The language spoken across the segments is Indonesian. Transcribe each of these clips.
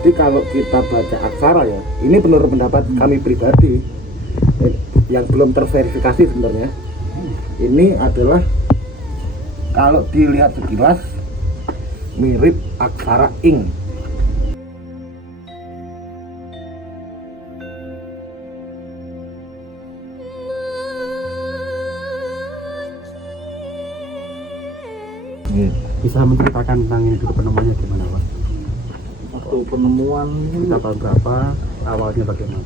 tadi kalau kita baca aksara ya, ini menurut pendapat kami pribadi yang belum terverifikasi sebenarnya, ini adalah kalau dilihat sekilas mirip aksara ing. Bisa menceritakan tentang ini dulu, penemuannya gimana Pak? Waktu penemuan Kita tahun berapa, awalnya bagaimana?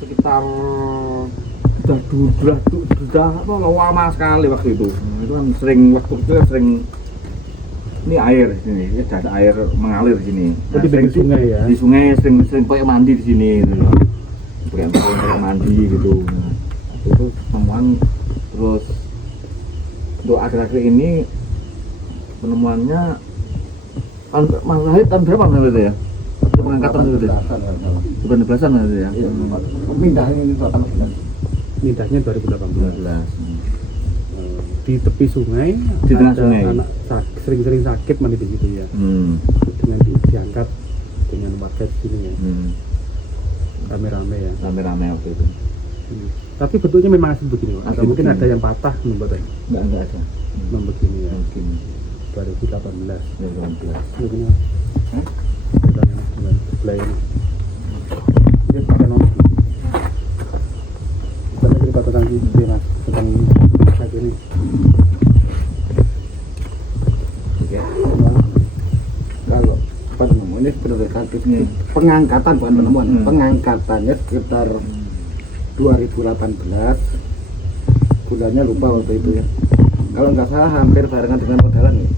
sekitar sudah apa lama sekali waktu itu. Itu kan sering waktu itu kan sering ini air di sini, ya ada air mengalir di sini. Jadi di sungai ya? Di sungai sering pakai mandi di sini gitu loh. Pakai mandi gitu. Nah, itu temuan terus untuk akhir-akhir ini penemuannya tahun berapa itu ya? Pengangkatan itu ya? Bukan belasan itu ya? Pemindahnya ini 18. Pindahnya 2018. 12. Di tepi sungai, Di tengah ada sungai. anak sering-sering sakit mandi di situ ya. Dengan diangkat dengan warga di sini ya. Rame-rame ya. Rame-rame waktu itu. Tapi bentuknya memang asli begini Pak. Atau Asli mungkin begini. ada yang patah membuatnya. Enggak ada. Memang begini ya. Mungkin 2018. 2018. Begini. Hah? Dengan sebelah ini. Ini pakai nomor. Kita cerita tentang ini Mas, tentang kayak ini. Ya. Kalau penemuan ini berdasarkan pengangkatan bukan penemuan, pengangkatannya sekitar 2018, bulannya lupa waktu itu ya. Kalau nggak salah hampir barengan dengan Wedalan ya.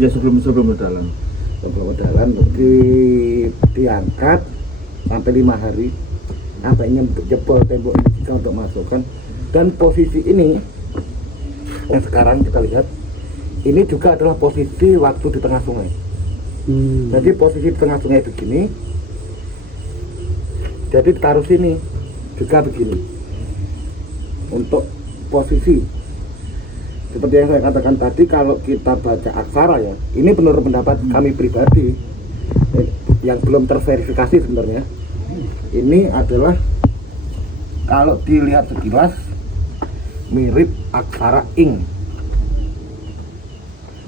Ya sebelum Wedalan. Sebelum Wedalan diangkat sampai 5 hari, sampai jebol tembok ini jika untuk masukkan. Dan posisi ini yang sekarang kita lihat ini juga adalah posisi waktu di tengah sungai. Jadi posisi di tengah sungai begini, jadi ditaruh sini juga begini untuk posisi seperti yang saya katakan tadi. Kalau kita baca aksara ya, ini menurut pendapat kami pribadi yang belum terverifikasi sebenarnya, ini adalah kalau dilihat sekilas mirip aksara ing,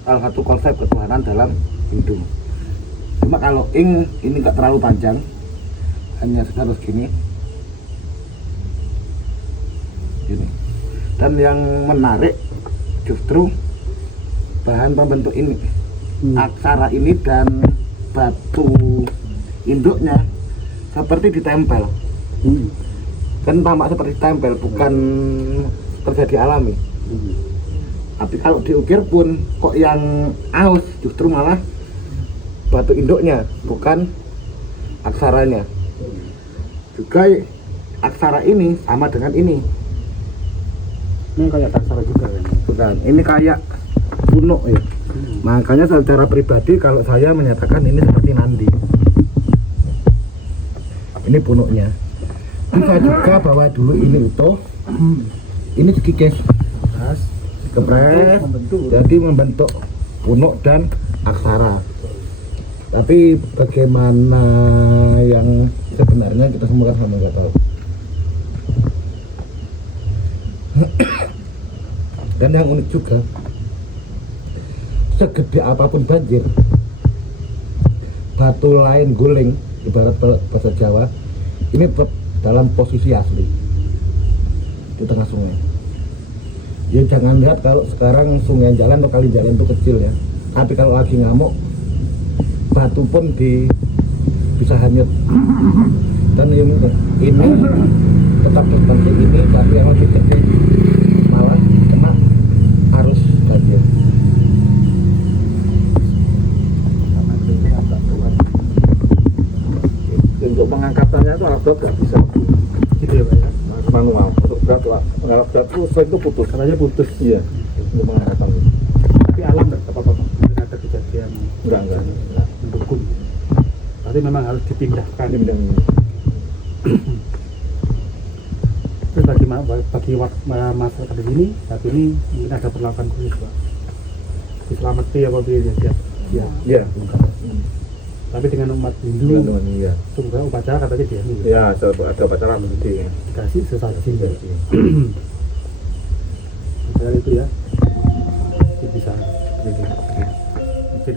salah satu konsep ketuhanan dalam Hindu. Cuma kalau ing ini nggak terlalu panjang, hanya sekitar segini. Gini. Dan yang menarik justru bahan pembentuk ini, aksara ini dan batu induknya seperti ditempel. Kan tampak seperti tempel, bukan terjadi alami. Tapi kalau diukir pun kok yang aus justru malah batu induknya, bukan aksaranya. Juga aksara ini sama dengan ini. Ini kayak aksara juga ya. Bukan, ini kayak punuk ya. Makanya secara pribadi kalau saya menyatakan ini seperti nandi. Ini punuknya. Bisa juga bahwa dulu ini utuh. Ini dikikis, kepres, jadi membentuk punuk dan aksara. Tapi bagaimana yang sebenarnya kita semua kan sama nggak tahu. Dan yang unik juga, segede apapun banjir, batu lain guling, ibarat bahasa Jawa, ini tetap dalam posisi asli di tengah sungai. Ya jangan lihat kalau sekarang sungai jalan atau kali jalan itu kecil ya, tapi kalau lagi ngamuk, batu pun bisa hanyut. Dan ini tetap seperti ini, tapi yang lebih gede malah kena arus banjir. Untuk pengangkatannya itu alat berat nggak bisa Gitu ya Pak ya. manual. Untuk berat lah, alat berat itu sering itu putus. Katanya putus. Iya, untuk pengangkatan. Tapi alam nggak apa-apa Pak. Mungkin ada kejadian Enggak. mendukung. Tapi memang harus dipindahkan. Ini bidang ini. Terus bagi masyarakat di sini saat ini mungkin ada perlakuan khusus Pak. Diselamati apa biar ya. Iya. Tapi dengan umat Hindu, teman-teman iya. semoga upacara katanya dia nih Ya, ada pacaran nanti. dikasih sesaji. Misalnya itu ya, bisa. Oke.